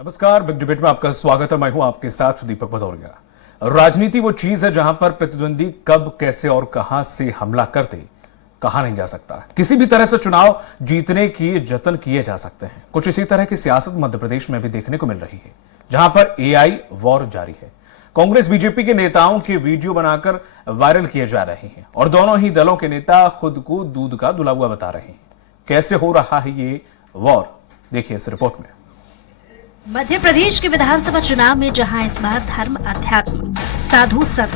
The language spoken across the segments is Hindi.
नमस्कार, बिग डिबेट में आपका स्वागत है। मैं हूं आपके साथ दीपक भदौरिया। राजनीति वो चीज है जहां पर प्रतिद्वंदी कब, कैसे और कहां से हमला कर दे कहा नहीं जा सकता। किसी भी तरह से चुनाव जीतने की जतन किए जा सकते हैं। कुछ इसी तरह की सियासत मध्य प्रदेश में भी देखने को मिल रही है, जहां पर एआई वॉर जारी है। कांग्रेस बीजेपी के नेताओं के वीडियो बनाकर वायरल किए जा रहे हैं और दोनों ही दलों के नेता खुद को दूध का धुला हुआ बता रहे हैं। कैसे हो रहा है ये वॉर, देखिए इस रिपोर्ट में। मध्य प्रदेश के विधानसभा चुनाव में जहां इस बार धर्म, अध्यात्म, साधु संत,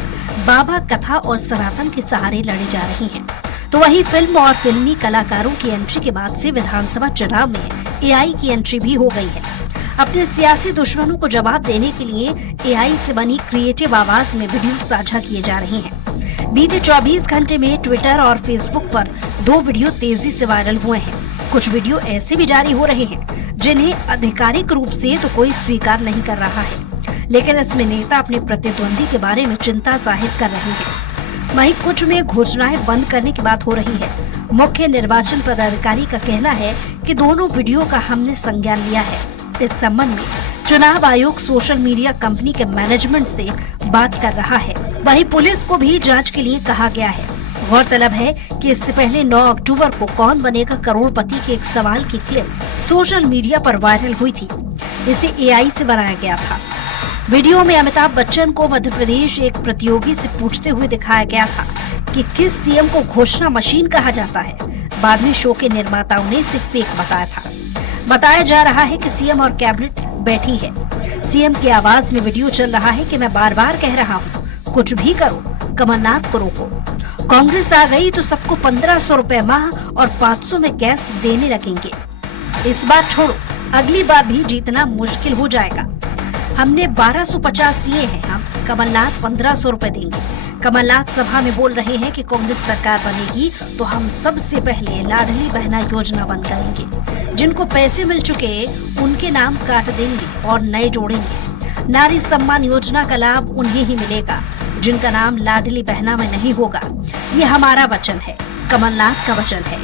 बाबा कथा और सनातन के सहारे लड़ी जा रही हैं, तो वहीं फिल्म और फिल्मी कलाकारों की एंट्री के बाद से विधानसभा चुनाव में एआई की एंट्री भी हो गई है। अपने सियासी दुश्मनों को जवाब देने के लिए एआई से बनी क्रिएटिव आवाज में वीडियो साझा किए जा रहे हैं। बीते 24 घंटे में ट्विटर और फेसबुक पर 2 वीडियो तेजी से वायरल हुए हैं। कुछ वीडियो ऐसे भी जारी हो रहे हैं जिन्हें आधिकारिक रूप से तो कोई स्वीकार नहीं कर रहा है, लेकिन इसमें नेता अपने प्रतिद्वंदी के बारे में चिंता जाहिर कर रहे हैं। वहीं कुछ में घोषणाएं बंद करने की बात हो रही है। मुख्य निर्वाचन पदाधिकारी का कहना है कि दोनों वीडियो का हमने संज्ञान लिया है। इस संबंध में चुनाव आयोग सोशल मीडिया कंपनी के मैनेजमेंट से बात कर रहा है। वहीं पुलिस को भी जाँच के लिए कहा गया है। गौरतलब है कि इससे पहले 9 अक्टूबर को कौन बनेगा करोड़पति के एक सवाल की क्लिप सोशल मीडिया पर वायरल हुई थी। इसे एआई से बनाया गया था। वीडियो में अमिताभ बच्चन को मध्य प्रदेश एक प्रतियोगी से पूछते हुए दिखाया गया था कि किस सीएम को घोषणा मशीन कहा जाता है। बाद में शो के निर्माताओं ने इसे फेक बताया था। बताया जा रहा है कि सीएम और कैबिनेट बैठी है। सीएम की आवाज में वीडियो चल रहा है कि मैं बार बार कह रहा हूँ, कुछ भी करो, कमलनाथ को रोको। कांग्रेस आ गई तो सबको 1500 रुपए माह और 500 में गैस देने लगेंगे। इस बार छोड़ो, अगली बार भी जीतना मुश्किल हो जाएगा। हमने 1250 दिए हैं, हम कमलनाथ 1500 रुपए देंगे। कमलनाथ सभा में बोल रहे हैं कि कांग्रेस सरकार बनेगी तो हम सबसे पहले लाडली बहना योजना बंद करेंगे। जिनको पैसे मिल चुके उनके नाम काट देंगे और नए जोड़ेंगे। नारी सम्मान योजना का लाभ उन्हें ही मिलेगा जिनका नाम लाडली बहना में नहीं होगा। ये हमारा वचन है, कमलनाथ का वचन है।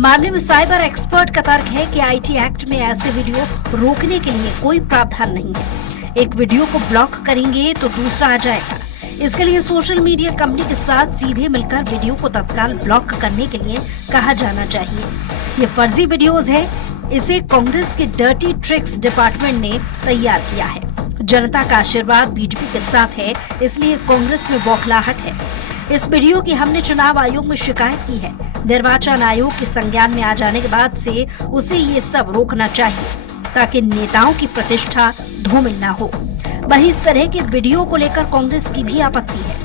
मामले में साइबर एक्सपर्ट का तर्क है कि आईटी एक्ट में ऐसे वीडियो रोकने के लिए कोई प्रावधान नहीं है। एक वीडियो को ब्लॉक करेंगे तो दूसरा आ जाएगा। इसके लिए सोशल मीडिया कंपनी के साथ सीधे मिलकर वीडियो को तत्काल ब्लॉक करने के लिए कहा जाना चाहिए। ये फर्जी वीडियोस है। इसे कांग्रेस के डर्टी ट्रिक्स डिपार्टमेंट ने तैयार किया है। जनता का आशीर्वाद बीजेपी के साथ है, इसलिए कांग्रेस में बौखलाहट है। इस वीडियो की हमने चुनाव आयोग में शिकायत की है। निर्वाचन आयोग के संज्ञान में आ जाने के बाद से उसे ये सब रोकना चाहिए ताकि नेताओं की प्रतिष्ठा धूमिल न हो। वहीं इस तरह के वीडियो को लेकर कांग्रेस की भी आपत्ति है।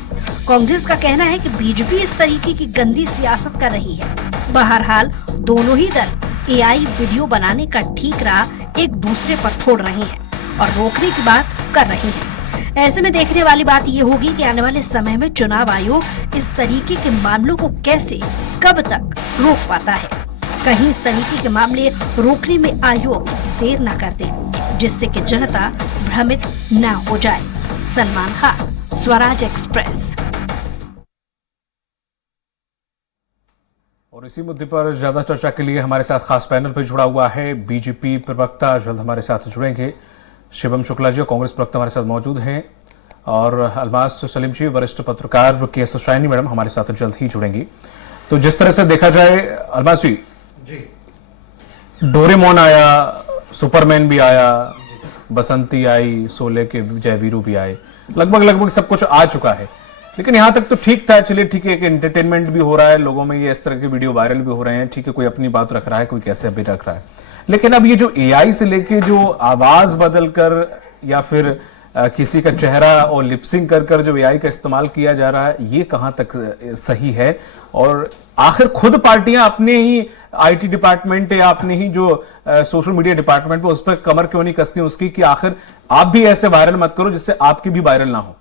कांग्रेस का कहना है कि बीजेपी इस तरीके की गंदी सियासत कर रही है। बहरहाल दोनों ही दल एआई वीडियो बनाने का ठीकरा एक दूसरे पर फोड़ रहे हैं और रोकने की बात कर रहे हैं। ऐसे में देखने वाली बात ये होगी कि आने वाले समय में चुनाव आयोग इस तरीके के मामलों को कैसे, कब तक रोक पाता है। कहीं इस तरीके के मामले रोकने में आयोग देर न कर दे, जिससे कि जनता भ्रमित न हो जाए। सलमान खान, स्वराज एक्सप्रेस। और इसी मुद्दे पर ज्यादा चर्चा के लिए हमारे साथ खास पैनल पर जुड़ा हुआ है बीजेपी प्रवक्ता, जल्द हमारे साथ जुड़ेंगे, शिवम शुक्ला जी, कांग्रेस प्रवक्ता हमारे साथ मौजूद हैं, और अलमास सलीम जी, वरिष्ठ पत्रकार के शाइनी मैडम हमारे साथ जल्द ही जुड़ेंगी। तो जिस तरह से देखा जाए अलमास जी, डोरेमोन आया, सुपरमैन भी आया, बसंती आई, शोले के जय वीरू भी आए, लगभग सब कुछ आ चुका है। लेकिन यहां तक तो ठीक था, चलिए ठीक है, एक एंटरटेनमेंट भी हो रहा है, लोगों में ये इस तरह के वीडियो वायरल भी हो रहे हैं, ठीक है, कोई अपनी बात रख रहा है, कोई कैसे भी रख रहा है। लेकिन अब ये जो एआई से लेके जो आवाज बदलकर या फिर किसी का चेहरा और लिपसिंग कर जो एआई का इस्तेमाल किया जा रहा है, ये कहां तक सही है? और आखिर खुद पार्टियां अपने ही आईटी डिपार्टमेंट या अपने ही जो सोशल मीडिया डिपार्टमेंट पे उस पर कमर क्यों नहीं कसती उसकी कि आखिर आप भी ऐसे वायरल मत करो जिससे आपकी भी वायरल ना हो?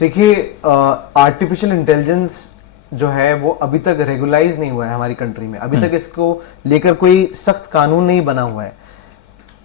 देखिए, आर्टिफिशियल इंटेलिजेंस जो है वो अभी तक रेगुलाइज नहीं हुआ है हमारी कंट्री में। अभी तक इसको लेकर कोई सख्त कानून नहीं बना हुआ है।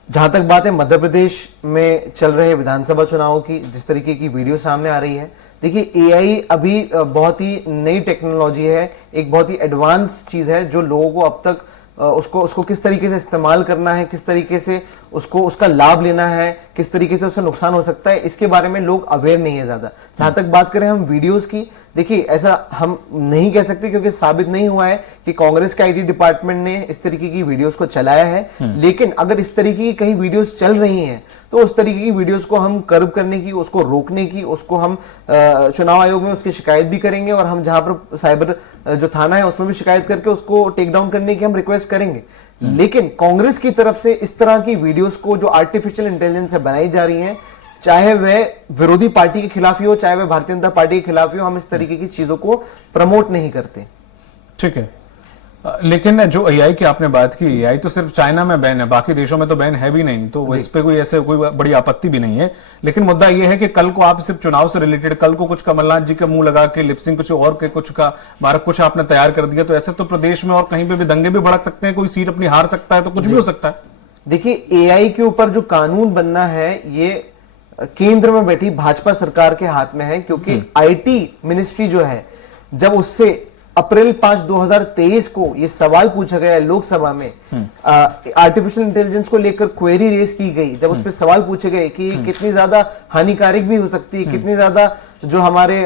जहां तक बात है मध्य प्रदेश में चल रहे विधानसभा चुनावों की, जिस तरीके की वीडियो सामने आ रही है, देखिए एआई अभी बहुत ही नई टेक्नोलॉजी है, एक बहुत ही एडवांस चीज है जो लोगों को अब तक उसको उसको किस तरीके से इस्तेमाल करना है, किस तरीके से उसको उसका लाभ लेना है, किस तरीके से उससे नुकसान हो सकता है, इसके बारे में लोग अवेयर नहीं है ज्यादा। जहां तक बात करें हम वीडियोस की, देखिए ऐसा हम नहीं कह सकते क्योंकि साबित नहीं हुआ है कि कांग्रेस के आईटी डिपार्टमेंट ने इस तरीके की वीडियोस को चलाया है, लेकिन अगर इस तरीके की कहीं वीडियोस चल रही हैं तो उस तरीके की वीडियोस को हम कर्ब करने की, उसको रोकने की, उसको हम चुनाव आयोग में उसकी शिकायत भी करेंगे और हम जहां पर साइबर जो थाना है उसमें भी शिकायत करके उसको टेक डाउन करने की हम रिक्वेस्ट करेंगे। लेकिन कांग्रेस की तरफ से इस तरह की वीडियोस को जो आर्टिफिशियल इंटेलिजेंस से बनाई जा रही हैं, चाहे वह विरोधी पार्टी के खिलाफ ही हो, चाहे वह भारतीय जनता पार्टी के खिलाफ ही हो, हम इस तरीके की चीजों को प्रमोट नहीं करते। ठीक है, लेकिन जो एआई की आपने बात की, एआई तो सिर्फ चाइना में बैन है, बाकी देशों में तो बैन है भी नहीं, तो इस पे कोई ऐसे कोई बड़ी आपत्ति भी नहीं है। लेकिन मुद्दा यह है कि कल को आप सिर्फ चुनाव से रिलेटेड, कल को कुछ कमलनाथ जी का मुंह लगा के लिपसिंग कुछ और के कुछ का भारत कुछ आपने तैयार कर दिया, तो ऐसे तो प्रदेश में और कहीं पे भी दंगे भी भड़क सकते हैं, कोई सीट अपनी हार सकता है, तो कुछ भी हो सकता है। देखिए, एआई के ऊपर जो कानून बनना है ये केंद्र में बैठी भाजपा सरकार के हाथ में है, क्योंकि आईटी मिनिस्ट्री जो है, जब उससे अप्रैल 5, 2023 को ये सवाल पूछा गया लोकसभा में, आर्टिफिशियल इंटेलिजेंस को लेकर क्वेरी रेस की गई, जब उस पर सवाल पूछे गए कि कितनी ज्यादा हानिकारक भी हो सकती है, कितनी ज्यादा जो हमारे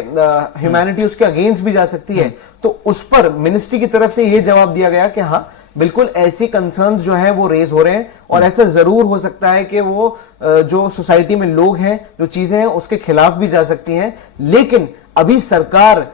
ह्यूमैनिटी उसके अगेंस्ट भी जा सकती है, तो उस पर मिनिस्ट्री की तरफ से ये जवाब दिया गया कि हाँ बिल्कुल ऐसी कंसर्न्स जो है वो रेज हो रहे हैं और ऐसा जरूर हो सकता है कि वो जो सोसाइटी में लोग हैं, जो चीजें हैं उसके खिलाफ भी जा सकती हैं। लेकिन अभी सरकार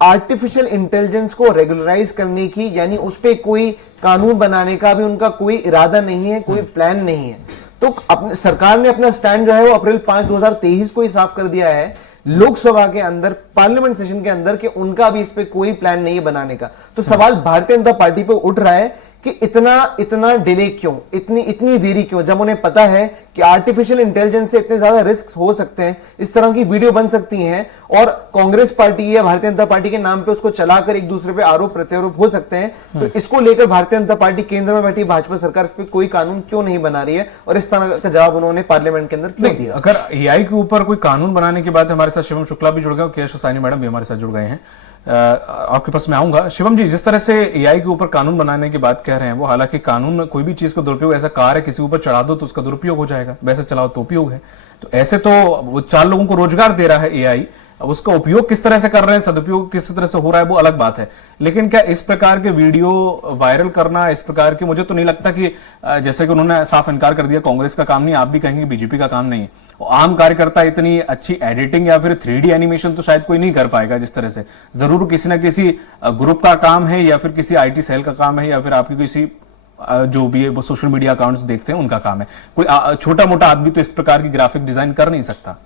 आर्टिफिशियल इंटेलिजेंस को रेगुलराइज करने की, यानी उस पे कोई कानून बनाने का भी उनका कोई इरादा नहीं है, कोई प्लान नहीं है। तो अपने सरकार ने अपना स्टैंड जो है वो अप्रैल 5, 2023 को ही साफ कर दिया है लोकसभा के अंदर, पार्लियामेंट सेशन के अंदर, कि उनका भी इस पे कोई प्लान नहीं है बनाने का। तो सवाल भारतीय जनता पार्टी पे उठ रहा है कि इतना डिले क्यों, इतनी देरी क्यों, जब उन्हें पता है कि आर्टिफिशियल इंटेलिजेंस से इतने ज्यादा रिस्क हो सकते हैं, इस तरह की वीडियो बन सकती हैं और कांग्रेस पार्टी या भारतीय जनता पार्टी के नाम पे उसको चलाकर एक दूसरे पे आरोप प्रत्यारोप हो सकते हैं। तो इसको लेकर भारतीय जनता पार्टी केंद्र में बैठी भाजपा सरकार इस पे कोई कानून क्यों नहीं बना रही है और इस तरह का जवाब उन्होंने पार्लियामेंट के अंदर क्यों दिया? अगर एआई के ऊपर कोई कानून बनाने की बात, हमारे साथ शिवम शुक्ला भी जुड़ गए, के साइनी मैडम भी हमारे साथ जुड़ गए हैं। आपके पास मैं आऊंगा। शिवम जी, जिस तरह से एआई के ऊपर कानून बनाने की बात कह रहे हैं, वो हालांकि कानून में कोई भी चीज का दुरुपयोग, ऐसा कार है किसी ऊपर चढ़ा दो तो उसका दुरुपयोग हो जाएगा, वैसे चलाओ तो उपयोग है। तो ऐसे तो वो 4 लोगों को रोजगार दे रहा है एआई, अब उसका उपयोग किस तरह से कर रहे हैं, सदुपयोग किस तरह से हो रहा है, वो अलग बात है। लेकिन क्या इस प्रकार के वीडियो वायरल करना, इस प्रकार की, मुझे तो नहीं लगता कि जैसे कि उन्होंने साफ इनकार कर दिया कांग्रेस का काम नहीं, आप भी कहेंगे बीजेपी का काम नहीं है, आम कार्यकर्ता इतनी अच्छी एडिटिंग या फिर 3D एनिमेशन तो शायद कोई नहीं कर पाएगा जिस तरह से, जरूर किसी ना किसी ग्रुप का काम है या फिर किसी आईटी सेल का काम है या फिर आपकी किसी जो भी है वो सोशल मीडिया अकाउंट्स देखते हैं उनका काम है। कोई छोटा मोटा आदमी तो इस प्रकार की ग्राफिक डिजाइन कर नहीं सकता।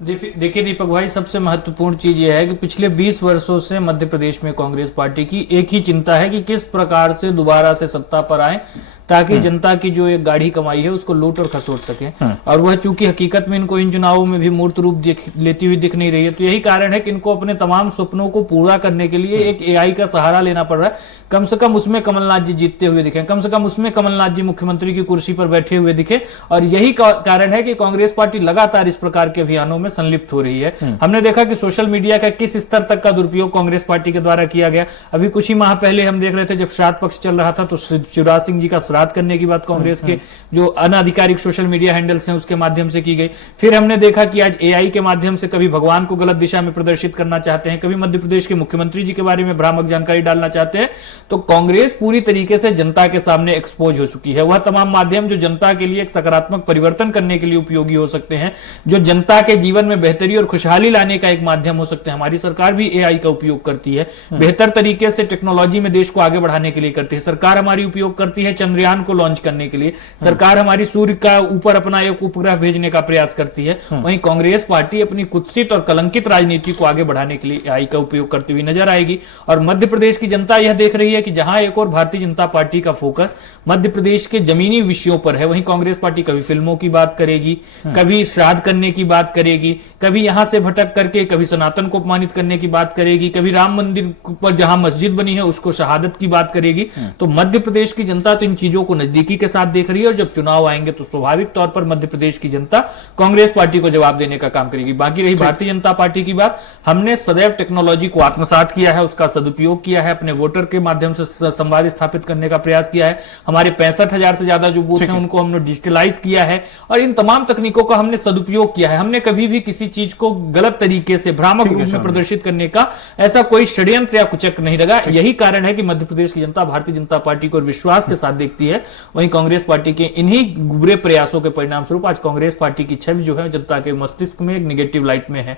देखिए दीपक भाई, सबसे महत्वपूर्ण चीज यह है कि पिछले 20 वर्षों से मध्य प्रदेश में कांग्रेस पार्टी की एक ही चिंता है कि किस प्रकार से दोबारा से सत्ता पर आए ताकि जनता की जो एक गाढ़ी कमाई है उसको लूट और खसोट सके। और वह चूंकि हकीकत में इनको इन चुनावों में भी मूर्त रूप लेती हुई दिख नहीं रही है, तो यही कारण है कि इनको अपने तमाम सपनों को पूरा करने के लिए एक एआई का सहारा लेना पड़ रहा है। कम से कम उसमें कमलनाथ जी जीतते हुए दिखे, कम से कम उसमें कमलनाथ जी मुख्यमंत्री की कुर्सी पर बैठे हुए दिखे, और यही कारण है कि कांग्रेस पार्टी लगातार इस प्रकार के अभियानों में संलिप्त हो रही है। हमने देखा कि सोशल मीडिया का किस स्तर तक का दुरुपयोग कांग्रेस पार्टी के द्वारा किया गया। अभी कुछ ही माह पहले हम देख रहे थे जब श्राद्ध पक्ष चल रहा था तो शिवराज सिंह जी का श्राद्ध करने की बात कांग्रेस के जो अनाधिकारिक सोशल मीडिया हैंडल्स हैं उसके माध्यम से की गई। फिर हमने देखा कि आज एआई के माध्यम से कभी भगवान को गलत दिशा में प्रदर्शित करना चाहते हैं, कभी मध्य प्रदेश के मुख्यमंत्री जी के बारे में भ्रामक जानकारी डालना चाहते हैं। तो कांग्रेस पूरी तरीके से जनता के सामने एक्सपोज हो चुकी है। वह तमाम माध्यम जो जनता के लिए एक सकारात्मक परिवर्तन करने के लिए उपयोगी हो सकते हैं, जो जनता के जीवन में बेहतरी और खुशहाली लाने का एक माध्यम हो सकते हैं, हमारी सरकार भी एआई का उपयोग करती है, बेहतर तरीके से टेक्नोलॉजी में देश को आगे बढ़ाने के लिए करती है। सरकार हमारी उपयोग करती है चंद्रयान को लॉन्च करने के लिए, सरकार हमारी सूर्य का ऊपर अपना एक उपग्रह भेजने का प्रयास करती है। वहीं कांग्रेस पार्टी अपनी कुत्सित और कलंकित राजनीति को आगे बढ़ाने के लिए एआई का उपयोग करती हुई नजर आएगी। और मध्य प्रदेश की जनता यह देख रही है कि जहां एक और भारतीय जनता पार्टी का फोकस मध्य प्रदेश के जमीनी विषयों पर है, वहीं कांग्रेस पार्टी कभी फिल्मों की बात करेगी, कभी श्राद्ध करने की बात करेगी, कभी यहां से भटक करके कभी सनातन को अपमानित करने की बात करेगी, कभी राम मंदिर पर जहां मस्जिद बनी है उसको शहादत की बात करेगी। तो मध्य प्रदेश की जनता तो इन चीजों चीजों को नजदीकी के साथ देख रही है और जब चुनाव आएंगे तो स्वाभाविक तौर पर मध्य प्रदेश की जनता कांग्रेस पार्टी को जवाब देने का काम करेगी। बाकी रही भारतीय जनता पार्टी की बात, हमने सदैव टेक्नोलॉजी को आत्मसात किया है, उसका सदुपयोग किया है, अपने वोटर के माध्यम से संवाद स्थापित करने का प्रयास किया है। हमारे 65,000 से ज्यादा जो बूथ हैं उनको हमने डिजिटलाइज किया है और इन तमाम तकनीकों का हमने सदुपयोग किया है। हमने कभी भी किसी चीज को गलत तरीके से भ्रामक रूप में प्रदर्शित करने का ऐसा कोई षड्यंत्र या कुचक्र नहीं लगा। यही कारण है कि मध्य प्रदेश की जनता भारतीय जनता पार्टी को विश्वास के साथ देखती है। वहीं कांग्रेस पार्टी के इन्हीं बुरे प्रयासों के परिणाम स्वरूप आज कांग्रेस पार्टी की छवि जो है जनता के मस्तिष्क में एक निगेटिव लाइट में है।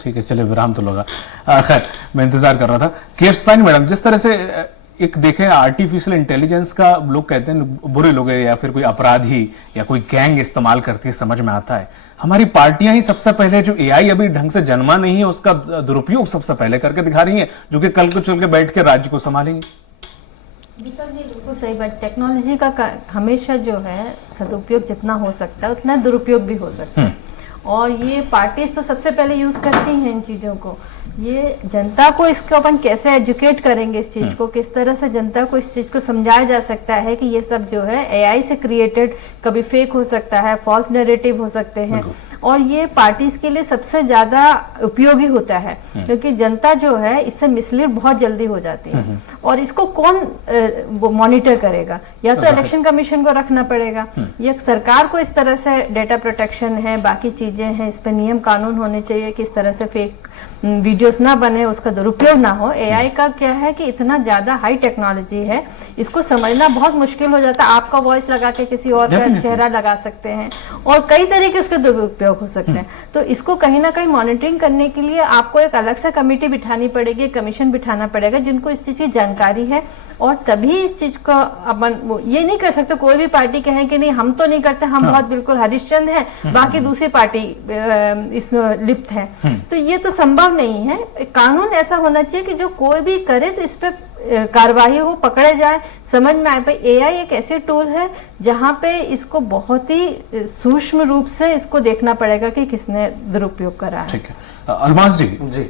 ठीक है, चलिए विराम तो लगा। खैर, मैं इंतजार कर रहा था। केशसानी मैडम, जिस तरह से एक देखें आर्टिफिशियल इंटेलिजेंस का लोग कहते हैं बुरे लोग या फिर कोई अपराधी या कोई गैंग इस्तेमाल करती है, समझ में आता है। हमारी पार्टियां ही सबसे पहले, जो एआई अभी ढंग से जन्मा नहीं है, उसका दुरुपयोग सबसे पहले करके दिखा रही है, जो कि कल को चल के बैठ के राज्य को संभालेंगी। दीपक जी बिल्कुल सही बात। टेक्नोलॉजी का हमेशा जो है सदुपयोग जितना हो सकता है उतना दुरुपयोग भी हो सकता है और ये पार्टीज तो सबसे पहले यूज करती हैं इन चीजों को। ये जनता को इसको अपन कैसे एजुकेट करेंगे, इस चीज को किस तरह से जनता को इस चीज को समझाया जा सकता है कि ये सब जो है एआई से क्रिएटेड, कभी फेक हो सकता है, फॉल्स नैरेटिव हो सकते हैं और ये पार्टीज के लिए सबसे ज्यादा उपयोगी होता है क्योंकि जनता जो है इससे मिसलीड बहुत जल्दी हो जाती है और इसको कौन मॉनिटर करेगा? या तो इलेक्शन कमीशन को रखना पड़ेगा या सरकार को इस तरह से डेटा प्रोटेक्शन है, बाकी चीजें हैं, इस पर नियम कानून होने चाहिए कि इस तरह से फेक वीडियोस ना बने, उसका दुरुपयोग ना हो। एआई का क्या है कि इतना ज्यादा हाई टेक्नोलॉजी है, इसको समझना बहुत मुश्किल हो जाता है। आपका वॉइस लगा के किसी और का चेहरा लगा सकते हैं और कई तरह के उसके दुरुपयोग हो सकते हैं। तो इसको कहीं ना कहीं मॉनिटरिंग करने के लिए आपको एक अलग से कमेटी बिठानी पड़ेगी, कमीशन बिठाना पड़ेगा जिनको इस चीज की जानकारी है और तभी इस चीज को अपन ये नहीं कर सकते कोई भी पार्टी कहे कि नहीं हम तो नहीं करते, हम बहुत बिल्कुल हरिश्चंद्र हैं, बाकी दूसरी पार्टी इसमें लिप्त है। तो ये तो संभव नहीं है। कानून ऐसा होना चाहिए कि जो कोई भी करे तो इस पे कार्रवाई हो, पकड़े जाए, समझ में आए। एआई एक ऐसे टूल है जहां पे इसको बहुत ही सूक्ष्म रूप से इसको देखना पड़ेगा कि किसने दुरुपयोग करा है। ठीक है, अलमास जी,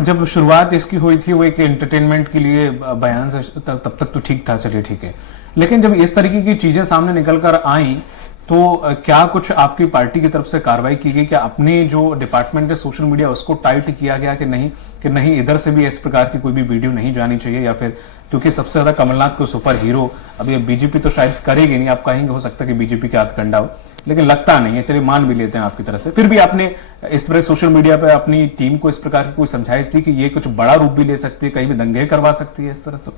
जब शुरुआत इसकी हुई थी वो एक एंटरटेनमेंट के लिए बयान से तब तक तो ठीक था, चलिए ठीक है, लेकिन जब इस तरीके की चीजें सामने निकल कर आई तो क्या कुछ आपकी पार्टी की तरफ से कार्रवाई की गई? क्या अपने जो डिपार्टमेंट है सोशल मीडिया उसको टाइट किया गया कि नहीं इधर से भी इस प्रकार की कोई भी वीडियो नहीं जानी चाहिए? या फिर क्योंकि सबसे ज्यादा कमलनाथ को सुपर हीरो अभी बीजेपी तो शायद करेगी नहीं, आप कहेंगे हो सकता है कि बीजेपी का हथकंडा हो, लेकिन लगता नहीं है, चलिए मान भी लेते हैं आपकी तरफ से, फिर भी आपने इस तरह सोशल मीडिया पर अपनी टीम को इस प्रकार की कोई समझाइश थी कि ये कुछ बड़ा रूप भी ले सकती है, कहीं भी दंगे करवा सकती है इस तरह? तो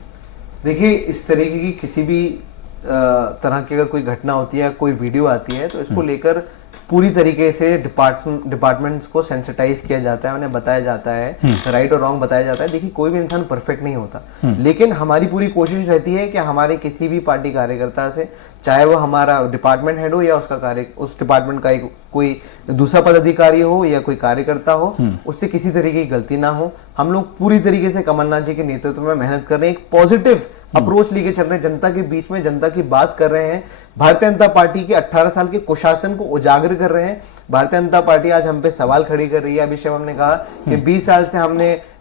देखिए, इस तरीके की किसी भी तरह की अगर कोई घटना होती है, कोई वीडियो आती है, तो इसको लेकर पूरी तरीके से डिपार्टमेंट्स को सेंसिटाइज किया जाता है, उन्हें बताया जाता है, राइट और रॉन्ग बताया जाता है। देखिए, कोई भी इंसान परफेक्ट नहीं होता, लेकिन हमारी पूरी कोशिश रहती है कि हमारे किसी भी पार्टी कार्यकर्ता से, चाहे वो हमारा डिपार्टमेंट हेड हो या उस डिपार्टमेंट का कोई दूसरा पदाधिकारी हो या कोई कार्यकर्ता हो, उससे किसी तरीके की गलती ना हो। हम लोग पूरी तरीके से कमलनाथ जी के नेतृत्व में मेहनत कर रहे हैं, एक पॉजिटिव अप्रोच लेके चल रहे हैं, जनता के बीच में जनता की बात कर रहे हैं, भारतीय जनता पार्टी के 18 साल के कुशासन को उजागर कर रहे हैं। भारतीय जनता पार्टी आज हम पे सवाल खड़ी कर रही है। अभी शिवम ने कहा कि 20 साल से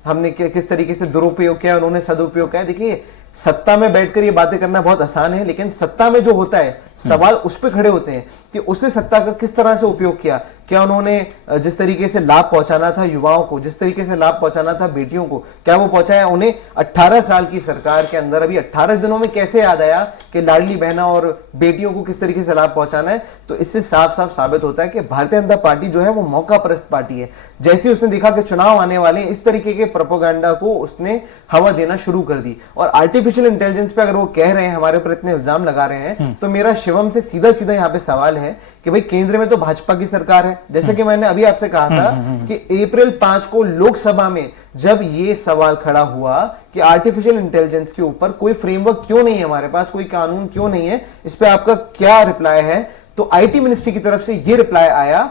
हमने किस तरीके से दुरुपयोग किया, उन्होंने सदुपयोग किया। देखिए, सत्ता में बैठकर ये बातें करना बहुत आसान है, लेकिन सत्ता में जो होता है सवाल उस पर खड़े होते हैं कि उसने सत्ता का किस तरह से उपयोग किया। क्या उन्होंने जिस तरीके से लाभ पहुंचाना था युवाओं को, जिस तरीके से लाभ पहुंचाना था बेटियों को, क्या वो पहुंचाया? उन्हें 18 साल की सरकार के अंदर अभी 18 दिनों में कैसे याद आया कि लाडली बहना और बेटियों को किस तरीके से लाभ पहुंचाना है? तो इससे साफ साफ साबित होता है कि भारतीय जनता पार्टी जो है वो मौका परस्त पार्टी है। जैसे उसने देखा कि चुनाव आने वाले, इस तरीके के प्रोपेगेंडा को उसने हवा देना शुरू कर दी। और आर्टिफिशियल इंटेलिजेंस पे अगर वो कह रहे हैं, हमारे ऊपर इतने इल्जाम लगा रहे हैं, तो मेरा शिवम से सीधा सीधा यहाँ पे सवाल है कि भाई केंद्र में तो भाजपा की सरकार है। जैसे कि मैंने अभी आपसे कहा था कि अप्रैल 5 को लोकसभा में जब ये सवाल खड़ा हुआ कि आर्टिफिशियल इंटेलिजेंस के ऊपर कोई फ्रेमवर्क क्यों नहीं है, हमारे पास कोई कानून क्यों नहीं है, इस पे आपका क्या रिप्लाई है? तो आईटी मिनिस्ट्री की तरफ से ये रिप्लाई आया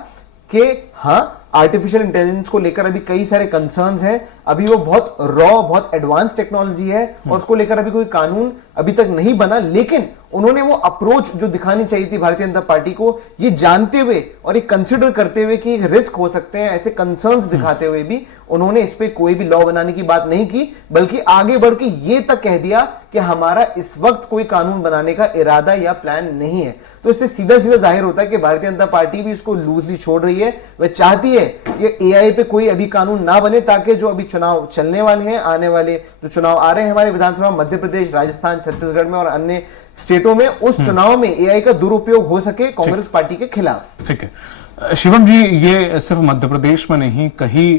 कि हाँ, आर्टिफिशियल इंटेलिजेंस को लेकर अभी कई सारे कंसर्न्स हैं। अभी वो बहुत रॉ, बहुत एडवांस टेक्नोलॉजी है और उसको लेकर अभी कोई कानून अभी तक नहीं बना, लेकिन उन्होंने वो अप्रोच जो दिखानी चाहिए थी भारतीय जनता पार्टी को, ये जानते हुए और ये कंसिडर करते हुए कि रिस्क हो सकते हैं, ऐसे कंसर्न्स दिखाते हुए भी उन्होंने इस पे कोई भी लॉ बनाने की बात नहीं की, बल्कि आगे बढ़ के ये तक कह दिया कि हमारा इस वक्त कोई कानून बनाने का इरादा या प्लान नहीं है। तो इससे सीधा सीधा जाहिर होता है कि भारतीय जनता पार्टी भी इसको लूजली छोड़ रही है। वह चाहती है कि एआई पे कोई अभी कानून ना बने, ताकि जो अभी चुनाव चलने वाले हैं, आने वाले जो चुनाव आ रहे हैं हमारे विधानसभा, मध्य प्रदेश, राजस्थान, छत्तीसगढ़ में और अन्य स्टेटों में, उस चुनाव में एआई का दुरुपयोग हो सके कांग्रेस पार्टी के खिलाफ। ठीक है शिवम जी, ये सिर्फ मध्य प्रदेश में नहीं, कहीं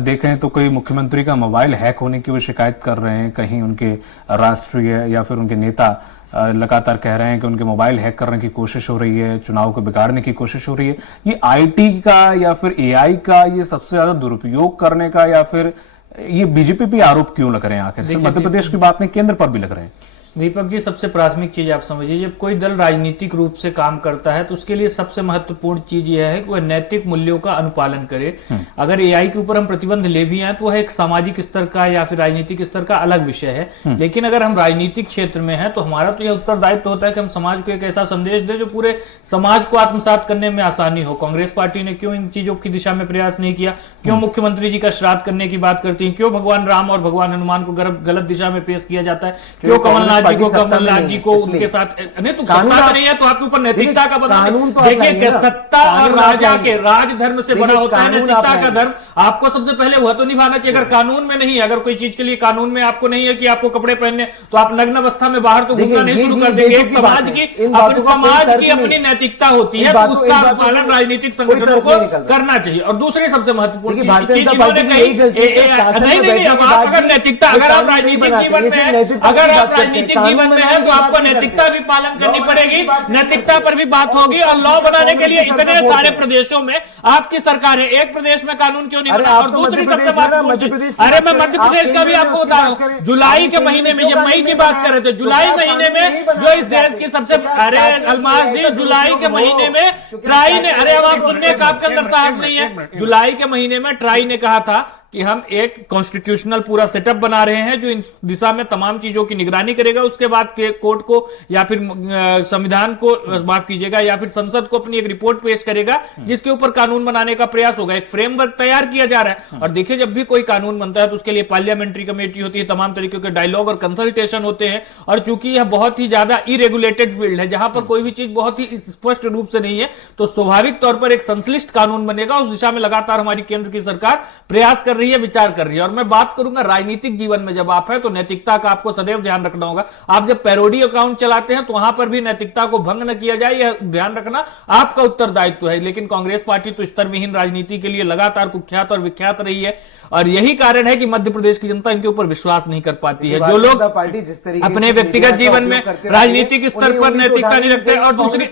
देखें तो कई मुख्यमंत्री का मोबाइल हैक होने की वो शिकायत कर रहे हैं, कहीं उनके राष्ट्रीय या फिर उनके नेता लगातार कह रहे हैं कि उनके मोबाइल हैक करने की कोशिश हो रही है, चुनाव को बिगाड़ने की कोशिश हो रही है। ये आईटी का या फिर एआई का ये सबसे ज्यादा दुरुपयोग करने का, या फिर ये बीजेपी पे आरोप क्यों लग रहे हैं? आखिर सिर्फ मध्य प्रदेश की बात नहीं, केंद्र पर भी लग रहे हैं। दीपक जी, सबसे प्राथमिक चीज आप समझिए, जब कोई दल राजनीतिक रूप से काम करता है तो उसके लिए सबसे महत्वपूर्ण चीज यह है कि वह नैतिक मूल्यों का अनुपालन करे। अगर एआई के ऊपर हम प्रतिबंध ले भी आए तो वह एक सामाजिक स्तर का या फिर राजनीतिक स्तर का अलग विषय है, लेकिन अगर हम राजनीतिक क्षेत्र में हैं तो हमारा तो यह उत्तरदायित्व होता है कि हम समाज को एक ऐसा संदेश दें जो पूरे समाज को आत्मसात करने में आसानी हो। कांग्रेस पार्टी ने क्यों इन चीजों की दिशा में प्रयास नहीं किया? क्यों मुख्यमंत्री जी का श्राद्ध करने की बात करती है? क्यों भगवान राम और भगवान हनुमान को गलत दिशा में पेश किया जाता है? क्यों कमलनाथ जी को जी को उनके साथ नहीं? तो सत्ता में नहीं है तो आपके ऊपर नैतिकता का बदलाव। देखिए, सत्ता और राजा के राजधर्म से बड़ा होता है नैतिकता का धर्म। आपको सबसे पहले वह तो निभाना चाहिए। अगर कानून में नहीं है, अगर कोई चीज के लिए कानून में आपको नहीं है कि आपको कपड़े पहनने, तो आप नग्न अवस्था में बाहर तो घूमना नहीं शुरू कर देंगे। एक समाज की अपनी नैतिकता होती है, तो उसका पालन राजनीतिक संगठनों को करना चाहिए। और दूसरी सबसे महत्वपूर्ण चीज नहीं, अब आप अगर नैतिकता, अगर आप राजनीतिक जीवन में है, अगर आप राजनीतिक जीवन में है तो आपको नैतिकता भी पालन करनी पड़ेगी, नैतिकता पर भी बात होगी। और लॉ बनाने के लिए इतने सारे प्रदेशों में आपकी सरकार है, एक प्रदेश में कानून क्यों नहीं बना? और दूसरी सबसे बात, अरे मैं मध्य प्रदेश का भी आपको बता रहा हूँ, जुलाई के महीने में, जब मई की बात कर रहे थे, जुलाई महीने में जो इस देश की सबसे, अरे अलमास जी, जुलाई के महीने में ट्राई ने, अरे अब आप सुनने का आपके अंदर साहस नहीं है, जुलाई के महीने में ट्राई ने कहा था कि हम एक कॉन्स्टिट्यूशनल पूरा सेटअप बना रहे हैं जो इन दिशा में तमाम चीजों की निगरानी करेगा। उसके बाद के कोर्ट को या फिर संविधान को, माफ कीजिएगा, या फिर संसद को अपनी एक रिपोर्ट पेश करेगा जिसके ऊपर कानून बनाने का प्रयास होगा। एक फ्रेमवर्क तैयार किया जा रहा है। और देखिए, जब भी कोई कानून बनता है तो उसके लिए पार्लियामेंट्री कमेटी होती है, तमाम तरीके के डायलॉग और कंसल्टेशन होते हैं। और चूंकि यह बहुत ही ज्यादा इरेगुलेटेड फील्ड है, जहां पर कोई भी चीज बहुत ही स्पष्ट रूप से नहीं है, तो स्वाभाविक तौर पर एक संश्लिष्ट कानून बनेगा। उस दिशा में लगातार हमारी केंद्र की सरकार प्रयास कर रही है, विचार कर रही है। और मैं बात करूंगा राजनीतिक जीवन में जब आप है तो नैतिकता का आपको सदैव ध्यान रखना होगा। आप जब पैरोडी अकाउंट चलाते हैं तो वहां पर भी नैतिकता को भंग न किया जाए, यह ध्यान रखना आपका उत्तरदायित्व है। लेकिन कांग्रेस पार्टी तो स्तर विहीन राजनीति के लिए लगातार कुख्यात और विख्यात रही है, और यही कारण है कि मध्य प्रदेश की जनता इनके ऊपर विश्वास नहीं कर पाती है। जो लोग अपने व्यक्तिगत जीवन में राजनीतिक स्तर पर नैतिकता नहीं रखते। और दूसरी,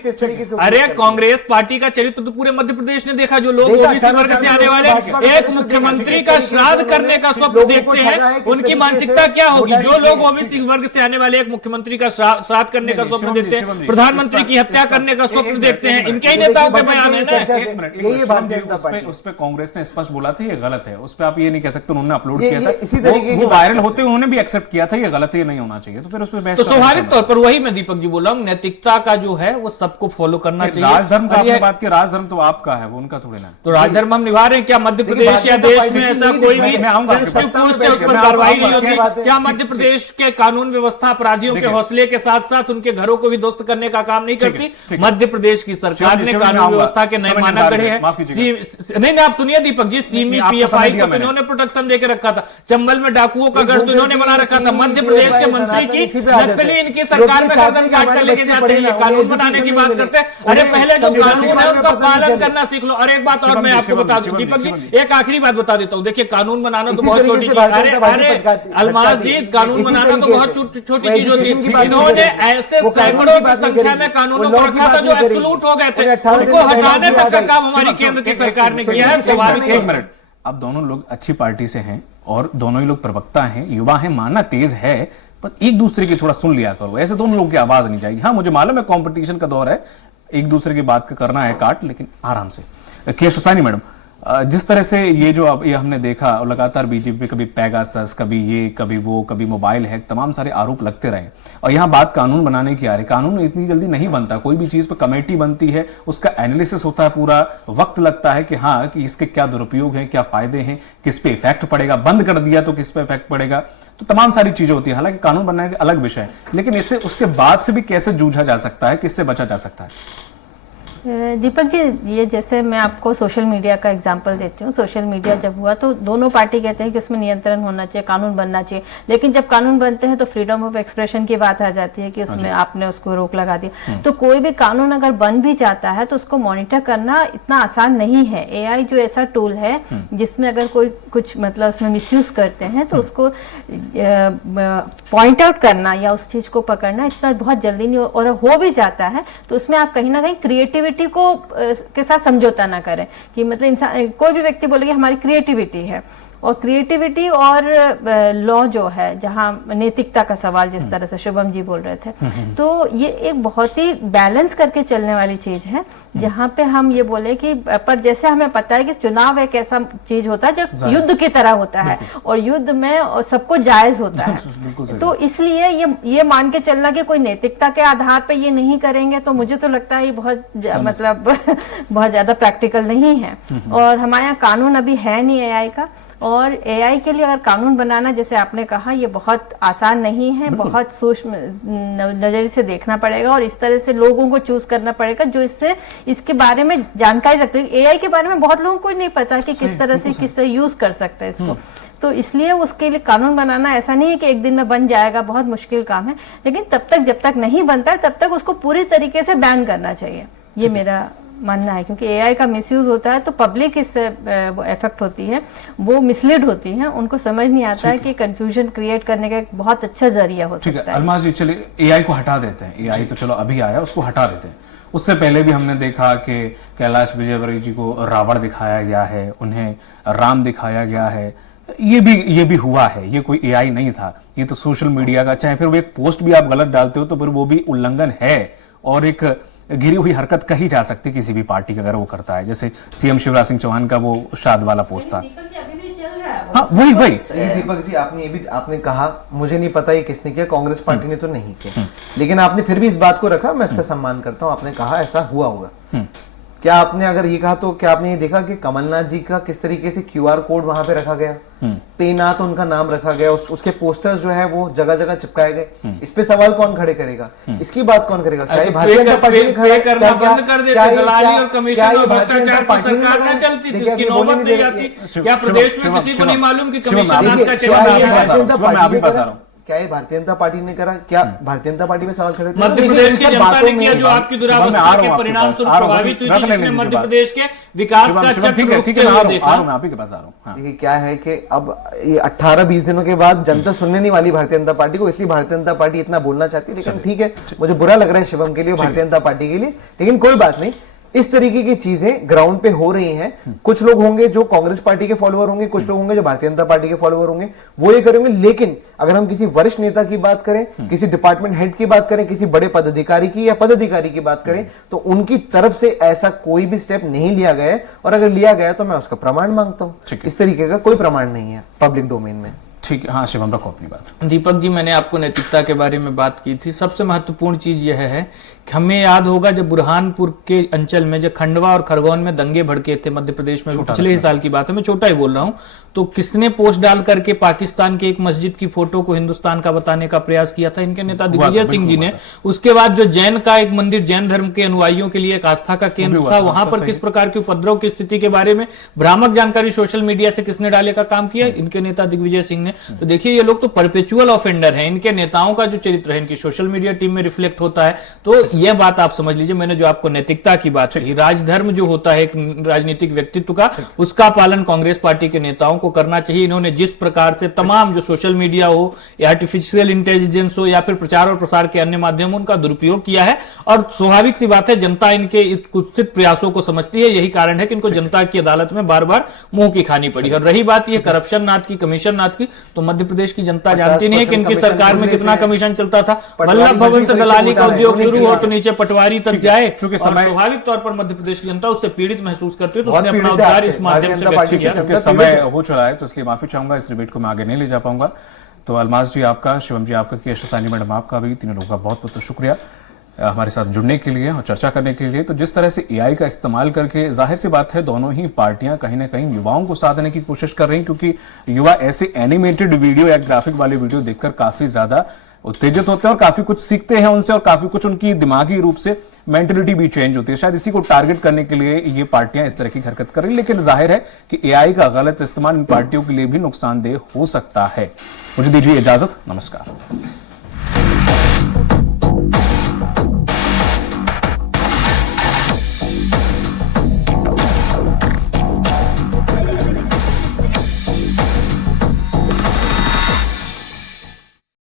अरे कांग्रेस पार्टी का चरित्र तो पूरे मध्य प्रदेश ने देखा। जो लोग ओबीसी वर्ग से आने वाले एक मुख्यमंत्री का श्राद्ध करने का स्वप्न देखते हैं, उनकी मानसिकता क्या होगी? जो लोग ओबीसी वर्ग से आने वाले एक मुख्यमंत्री का श्राद्ध करने का स्वप्न देखते हैं, प्रधानमंत्री की हत्या करने का स्वप्न देखते हैं, इनके ही नेताओं के बयान है ना। उस पर कांग्रेस ने स्पष्ट बोला था ये गलत है, उस पर आप ये नहीं कह सकते उन्होंने अपलोड किया था, इसी तरीके वो वायरल होते उन्होंने भी एक्सेप्ट किया था ये गलत है, ये नहीं होना चाहिए। तो फिर उस पर तो स्वाभाविक तौर पर वही मैं दीपक जी बोल रहा हूँ, नैतिकता का जो है वो सबको फॉलो करना चाहिए। राजधर्म का आपने बात की, राजधर्म तो आपका है, वो उनका थोड़ी ना। तो राजधर्म हम निभा रहे हैं। क्या मध्य प्रदेश या देश में ऐसा कोई भी सेंसिटिव पोस्ट है उस पर कार्रवाई नहीं होती? क्या मध्य प्रदेश के कानून व्यवस्था अपराधियों के हौसले के साथ साथ उनके घरों को भी ध्वस्त करने का काम नहीं करती? मध्य प्रदेश की सरकार ने कानून व्यवस्था के नए मानक गढ़े हैं। नहीं, आप सुनिए दीपक जी, सीमी पीएफआई को इन्होंने प्रोटेक्शन देकर रखा था, चंबल में डाकुओं का गढ़ तो इन्होंने बना रखा था। मध्य प्रदेश के मंत्री की नक्सली इनकी सरकार में गर्दन काट कर लेके जाते हैं, कानून बनाने की बात करते हैं। अरे पहले जो कानून है उनका पालन करना सीख लो। और एक बात और मैं आपको बता दूं दीपक जी, एक आखिरी बात बता देता हूं। देखिए, कानून बनाना तो बहुत छोटी चीज, अरे अलमास जी, कानून बनाना तो बहुत छोटी चीज होती है। इन्होंने ऐसे सैकड़ों की संख्या में कानूनों को रखा था जो एब्सोल्यूट हो गए थे, उनको हटाने तक का काम हमारी केंद्र की सरकार ने किया है। स्वाभाविक है। एक मिनट, अब दोनों लोग अच्छी पार्टी से हैं और दोनों ही लोग प्रवक्ता हैं, युवा हैं, मानना तेज है, पर एक दूसरे की थोड़ा सुन लिया करो। ऐसे दोनों लोगों की आवाज नहीं जाएगी। हाँ, मुझे मालूम है कंपटीशन का दौर है, एक दूसरे की बात करना है काट, लेकिन आराम से। के शशानी मैडम, जिस तरह से ये जो अब ये हमने देखा और लगातार बीजेपी पे कभी पैगासस, कभी ये, कभी वो, कभी मोबाइल हैक, तमाम सारे आरोप लगते रहे और यहाँ बात कानून बनाने की आ रही। कानून इतनी जल्दी नहीं बनता, कोई भी चीज पे कमेटी बनती है, उसका एनालिसिस होता है, पूरा वक्त लगता है कि हाँ कि इसके क्या दुरुपयोग हैं, क्या फायदे हैं, किस पे इफेक्ट पड़ेगा, बंद कर दिया तो किस पे इफेक्ट पड़ेगा, तो तमाम सारी चीजें होती है। हालांकि कानून बनना एक अलग विषय है, लेकिन इससे उसके बाद से भी कैसे जूझा जा सकता है, किससे बचा जा सकता है? दीपक जी, ये जैसे मैं आपको सोशल मीडिया का एग्जांपल देती हूँ। सोशल मीडिया जब हुआ तो दोनों पार्टी कहते हैं कि उसमें नियंत्रण होना चाहिए, कानून बनना चाहिए, लेकिन जब कानून बनते हैं तो फ्रीडम ऑफ एक्सप्रेशन की बात आ जाती है कि उसमें आपने उसको रोक लगा दी। तो कोई भी कानून अगर बन भी जाता है तो उसको मॉनिटर करना इतना आसान नहीं है। एआई जो ऐसा टूल है जिसमें अगर कोई कुछ मतलब उसमें मिसयूज करते हैं तो उसको पॉइंट आउट करना या उस चीज को पकड़ना इतना बहुत जल्दी नहीं और हो भी जाता है तो उसमें आप कहीं ना कहीं क्रिएटिविटी को के साथ समझौता ना करें कि मतलब इंसान कोई भी व्यक्ति बोलेगा हमारी क्रिएटिविटी है, और क्रिएटिविटी और लॉ जो है, जहां नैतिकता का सवाल जिस तरह से शुभम जी बोल रहे थे, तो ये एक बहुत ही बैलेंस करके चलने वाली चीज है जहां पे हम ये बोले कि पर जैसे हमें पता है कि चुनाव एक ऐसा चीज होता है जो युद्ध की तरह होता है और युद्ध में सबको जायज होता है। तो इसलिए ये मान के चलना कि कोई नैतिकता के आधार पे ये नहीं करेंगे तो मुझे तो लगता है ये बहुत मतलब बहुत ज्यादा प्रैक्टिकल नहीं है। और हमारे यहाँ कानून अभी है नहीं एआई का, और एआई के लिए अगर कानून बनाना जैसे आपने कहा ये बहुत आसान नहीं है, बहुत सूक्ष्म नजरिए से देखना पड़ेगा और इस तरह से लोगों को चूज करना पड़ेगा जो इसके बारे में जानकारी रखते हैं। एआई के बारे में बहुत लोगों को नहीं पता कि किस तरह यूज कर सकते हैं इसको, तो इसलिए उसके लिए कानून बनाना ऐसा नहीं है कि एक दिन में बन जाएगा, बहुत मुश्किल काम है। लेकिन जब तक नहीं बनता है तब तक उसको पूरी तरीके से बैन करना चाहिए, ये मेरा मानना है। क्योंकि एआई का मिसयूज होता है तो पब्लिक इससे इफेक्ट होती है, वो मिसलीड होती है, उनको समझ नहीं आता है कि कंफ्यूजन क्रिएट करने का एक बहुत अच्छा जरिया हो सकता है। अलमास जी, चलिए एआई को हटा देते हैं। एआई तो चलो अभी आया, उसको हटा देते हैं। उससे पहले भी हमने देखा कि कैलाश विजयवर्गीय जी को रावण दिखाया गया है, उन्हें राम दिखाया गया है। ये भी हुआ है, ये कोई एआई नहीं था, ये तो सोशल मीडिया का, चाहे फिर वो एक पोस्ट भी आप गलत डालते हो तो फिर वो भी उल्लंघन है और एक गिरी हुई हरकत कही जा सकती किसी भी पार्टी का अगर वो करता है। जैसे सीएम शिवराज सिंह चौहान का वो श्राद्ध वाला पोस्ट था। हाँ वही दीपक जी, आपने कहा, मुझे नहीं पता ये किसने किया, कांग्रेस पार्टी ने तो नहीं किया, लेकिन आपने फिर भी इस बात को रखा, मैं इसका सम्मान करता हूँ। आपने कहा ऐसा हुआ होगा। क्या आपने अगर ये कहा तो क्या आपने ये देखा कि कमलनाथ जी का किस तरीके से क्यूआर कोड वहां पे रखा गया, पेनात उनका नाम रखा गया, उसके पोस्टर्स जो है वो जगह जगह चिपकाए गए। इस पे सवाल कौन खड़े करेगा, इसकी बात कौन करेगा? क्या भारतीय जनता पार्टी ने खड़ा करना बंद कर देते, दलाली और कमीशन और भ्रष्टाचार की सरकार न चलती थी, इसकी नौबत नहीं आती? क्या प्रदेश में किसी को नहीं मालूम कि कमीशन का चला? क्या ये भारतीय जनता पार्टी ने करा? क्या भारतीय जनता पार्टी में सवाल खड़े? मध्य प्रदेश की जनता ने किया जो आपकी दुरावस्था के परिणाम स्वरूप प्रभावित हुई थी, जिसने मध्य प्रदेश के विकास का चक्र ठीक है, मैं आप ही के पास आ रहा हूँ। देखिए क्या है कि अब ये 18-20 दिनों के बाद जनता सुनने नहीं वाली भारतीय जनता पार्टी को, इसलिए भारतीय जनता पार्टी इतना बोलना चाहती है। लेकिन ठीक है, मुझे बुरा लग रहा है शिवम के लिए, भारतीय जनता पार्टी के लिए, लेकिन कोई बात नहीं। इस तरीके की चीजें ग्राउंड पे हो रही हैं। कुछ लोग होंगे जो कांग्रेस पार्टी के फॉलोअर होंगे, कुछ लोग होंगे जो भारतीय जनता पार्टी के फॉलोअर होंगे, वो ये करेंगे। लेकिन अगर हम किसी वरिष्ठ नेता की बात करें, किसी डिपार्टमेंट हेड की बात करें, किसी बड़े पदाधिकारी की या पदाधिकारी की बात करें, तो उनकी तरफ से ऐसा कोई भी स्टेप नहीं लिया गया है, और अगर लिया गया तो मैं उसका प्रमाण मांगता हूं। इस तरीके का कोई प्रमाण नहीं है पब्लिक डोमेन में। ठीक है, हाँ शिवम रखो अपनी बात। दीपक जी, मैंने आपको नैतिकता के बारे में बात की थी। सबसे महत्वपूर्ण चीज यह है कि हमें याद होगा जब बुरहानपुर के अंचल में, जब खंडवा और खरगोन में दंगे भड़के थे मध्य प्रदेश में, पिछले ही साल की बात है, मैं छोटा ही बोल रहा हूं, तो किसने पोस्ट डाल करके पाकिस्तान के एक मस्जिद की फोटो को हिंदुस्तान का बताने का प्रयास किया था? इनके नेता दिग्विजय सिंह जी ने। उसके बाद जो जैन का एक मंदिर, जैन धर्म के अनुयायियों के लिए एक आस्था का केंद्र था, वहां पर किस प्रकार के उपद्रव की स्थिति के बारे में भ्रामक जानकारी सोशल मीडिया से किसने डाले का काम किया? इनके नेता दिग्विजय सिंह ने। तो देखिए, ये लोग तो परपेचुअल ऑफेंडर हैं। इनके नेताओं का जो चरित्र है इनकी सोशल मीडिया टीम में रिफ्लेक्ट होता है। तो यह बात आप समझ लीजिए, मैंने जो आपको नैतिकता की बात कही, राजधर्म जो होता है एक राजनीतिक व्यक्तित्व का, उसका पालन कांग्रेस पार्टी के नेताओं को करना चाहिए। इन्होंने जिस प्रकार से तमाम जो सोशल मीडिया हो या आर्टिफिशियल इंटेलिजेंस हो या फिर प्रचार और प्रसार के अन्य माध्यम, उनका दुरुपयोग किया है, और स्वाभाविक सी बात है जनता इनके कुत्सित प्रयासों को समझती है। यही कारण है कि इनको जनता की अदालत में बार बार मुंह की खानी पड़ी। और रही बात यह करप्शन नाथ की, कमीशन नाथ की, तो मध्य प्रदेश की जनता जानती नहीं है कि इनकी 50% सरकार में कमीशन कितना लेते हैं। कमीशन चलता था। पटवारी वल्लभ भवन से मंत्री दलाली का परीक्षा उद्योग बोलता है, शुरू हो उन्हीं तो के नीचे पटवारी तक ठीक है, जाए, चूंकि और समय- स्वाभाविक तौर पर मध्य प्रदेश की जनता उससे पीड़ित महसूस करती है, तो बहुत उसने अपना पीड़ित है उद्धार आपसे। इस माध्यम भारतीय से जनता व्यक्त पार्टी किया। की क्योंकि जनता समय पीड़ित है। हो चुका है तो इसलिए माफी चाहूंगा, इस डिबेट को मैं आगे नहीं ले जा पाऊंगा। तो अलमास जी आपका, शिवम जी आपका, केश सानी मैडम आपका भी, तीनों लोगों का बहुत बहुत शुक्रिया हमारे साथ जुड़ने के लिए और चर्चा करने के लिए। तो जिस तरह से एआई का इस्तेमाल करके, जाहिर सी बात है दोनों ही पार्टियां कहीं ना कहीं युवाओं को साधने की कोशिश कर रही हैं, क्योंकि युवा ऐसे एनिमेटेड वीडियो या ग्राफिक वाले वीडियो देखकर काफी ज्यादा उत्तेजित होते हैं और काफी कुछ सीखते हैं उनसे, और काफी कुछ उनकी दिमागी रूप से मेंटलिटी भी चेंज होती है। शायद इसी को टारगेट करने के लिए ये पार्टियां इस तरह की हरकत कर रही हैं, लेकिन जाहिर है कि एआई का गलत इस्तेमाल इन पार्टियों के लिए भी नुकसानदेह हो सकता है। मुझे दीजिए इजाजत, नमस्कार।